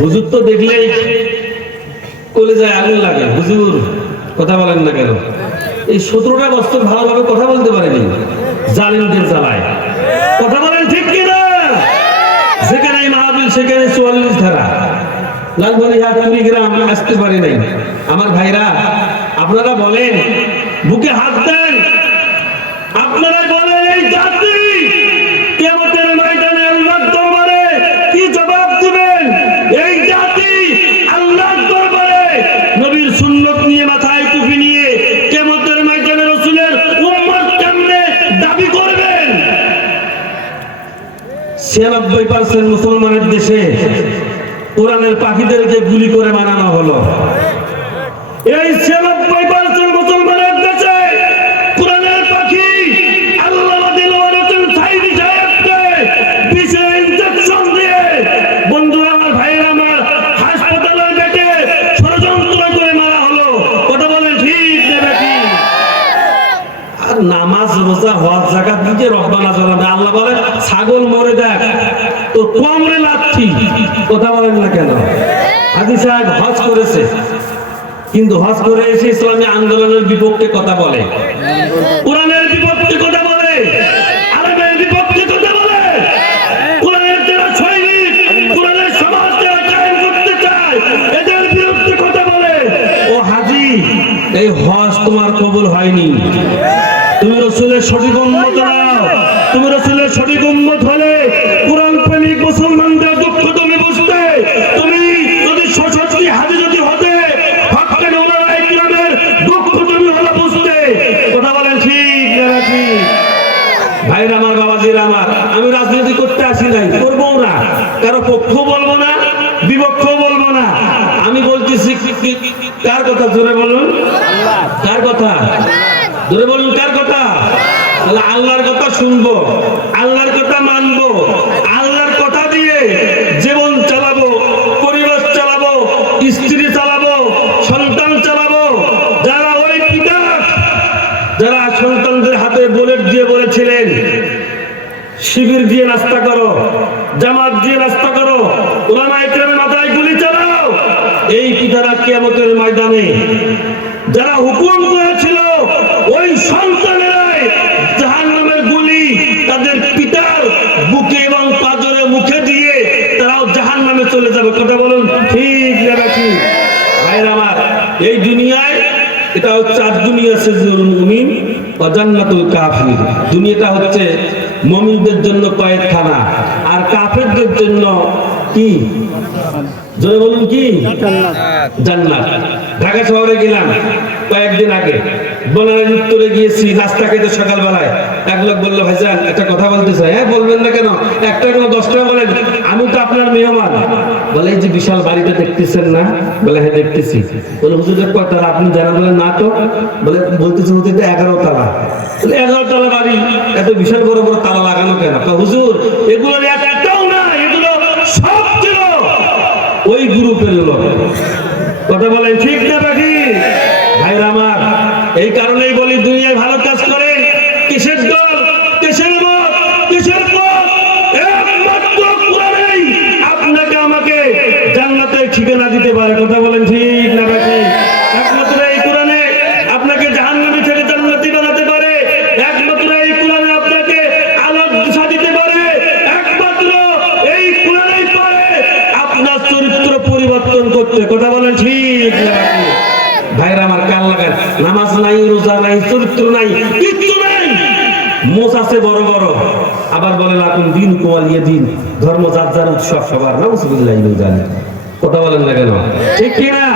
হুজুর তো দেখলেই কলেজায় আগুন লাগে। হুজুর কথা বলেন না কেন? এই 17টা বছর ভালোভাবে কথা বলতে পারেনি, জালিমদের জ্বালায়। কথা বলেন ঠিক কিনা? যেখানে মাহফিল সেখানে 44 ধারা, লালবাড়িহাট কুড়িগ্রাম আসতে পারি নাই। আমার ভাইরা, আপনারা বলেন, বুকে হাত দেন, আপনারা বলেন এই জাতি কিয়ামতের ময়দানে আল্লাহর দরবারে কি জবাব দিবেন? এই জাতি আল্লাহর দরবারে নবীর সুন্নাত নিয়ে, মাথায় টুপি নিয়ে কিয়ামতের ময়দানে রাসূলের উম্মত কেমনে দাবি করবেন? 96% মুসলমানের দেশে কোরআনের পাখিদেরকে গুলি করে মারানো হলো। এই 96% মুসলমানের দেশে কোরআনের পাখি আল্লামা দিলওয়ার হোসেন সাঈদী সাহেবকে বিষের ইনজেকশন দিয়ে, বন্ধুরা আমার, ভাইয়েরা আমার, হাসপাতালের বেডে ষড়যন্ত্র করে মারা হলো। কথা বলেন ঠিক না নাকি? আর নামাজ রোজা হজ যাকাত দিতে রব্বানা জালানা, আল্লাহ বলে ছাগল মরে দেখ তো কোমরে লাথি। কথা বলেন না কেন? হাজী সাহেব হজ করেছে, কিন্তু হজ করে এসে ইসলামী আন্দোলনের বিপক্ষে কথা বলে, কোরআনের বিপক্ষে কথা বলে, আলেমের বিপক্ষে কথা বলে, কোরআনের যারা সৈনিক, কোরআনের সমাজ যারা কায়েম করতে চায়, এদের বিরুদ্ধে কথা বলে। ও হাজী, এই হজ তোমার কবুল হয়নি। তুমি রাসূলের সঠিক উম্মত নাও। তুমি রাসূলের সঠিক উম্মত হলে কোরআন প্রেমিক মুসলমানদের দুঃখ তুমি বুঝতে। তুমি যদি সশস্ত্রী হাজী যদি হতে, হক্কানি উলামায়ে কিরামের দুঃখ তুমি হলে বুঝতে। কথা বলেন ঠিক না নাকি? ভাইরা আমার, বাবাজিরা আমার, আমি রাজনীতি করতে আসি নাই, করবো না, কারো পক্ষ বলবো না, বিপক্ষ বলবো না। আমি বলতেছি কার কথা? জোরে বলুন। কার কথা? জোরে বলুন। কার কথা? আল্লাহর কথা শুনবো, আল্লাহর কথা মানবো, আল্লাহর কথা দিয়ে জীবন চালাবো, পরিবার চালাবো, স্ত্রী চালাবো, সন্তান চালাবো। যারা ওই পিতা, যারা সন্তানদের হাতে বুলেট দিয়ে বলেছিলেন শিবির দিয়ে নাস্তা করো, জামাত দিয়ে নাস্তা করো, উলামায়ে কেরামের মাথায় গুলি চালাও, এই পিতারা কিয়ামতের ময়দানে যারা হুকুম করেছিল ওই সন্তানেরাই জাহান্নামের গুলি তাদের পিতার বুকে এবং পাজরে মুখে দিয়ে তারাও জাহান্নামে চলে যাবে। কথা বলুন ঠিক না নাকি? ভাইরা আমার, এই দুনিয়ায় এটা হচ্ছে দুনিয়া সিজনুল মুমিন ওয়া জান্নাতুল কাফির। দুনিয়াটা হচ্ছে মুমিনদের জন্য কয়েদখানা, আর কাফেরদের জন্য কি? জোরে বলুন কি? জান্নাত। ঢাকা শহরে গেলাম কয়েকদিন আগে, বনানীর উত্তরে গিয়েছি, নাস্তা খেতে সকালবেলায় এক লোক বললো, ভাইজান একটা কথা বলতে চাই। হ্যাঁ বলবেন না কেন? একটা কেন 10টা বলেন। আমি তো আপনার মেহমান। বলে এই যে বিশাল বাড়িটা দেখতেছেন না? বলে হ্যাঁ দেখতেছি। বলে হুজুরের কয়তলা? আপনি জানা? বলেন না তো। বলে বলতেছে হুজুর 11 তালা। বলে 11 তালা বাড়ি, এত বিশাল বড় বড় তালা লাগানো কেন? হুজুর এগুলো একটাও না, এগুলো সব ছিল ওই গ্রুপের লোক। কথা বলেন ঠিক না বাকি? ভাইরা আমার, এই কারণেই বলি দুনিয়ায় ভালো কাজ করে কিসের দল, কিসের মত, কিসের পথ? একমাত্র কোরআনই আপনাকে আমাকে জান্নাতের ঠিকানা দিতে পারে। কথা বলেন ঠিক না বাকি? একমাত্র এই কোরআনে আপনাকে জাহান্নামী থেকে জান্নাতি বানাতে পারে। একমাত্র এই কোরআনে আপনাকে আলোর দিশা দিতে পারে। একমাত্র এই কোরআনই পারে আপনার চরিত্র পরিবর্তন করতে। কথা বলেন ঠিক না বাকি? ভাইরা আমার, কাল লাগান, নামাজ নাই, রোজা নাই, চরিত্র নাই, কিচ্ছু নাই। মোচ আছে বড় বড়, আবার বলে লাকুম দিন কুয়ালিয়ে দিন, ধর্ম যার যার উৎসব সবার। নাউজুবিল্লাহি মিন যালিক। কথা বলেন না কেন? ঠিক কিনা?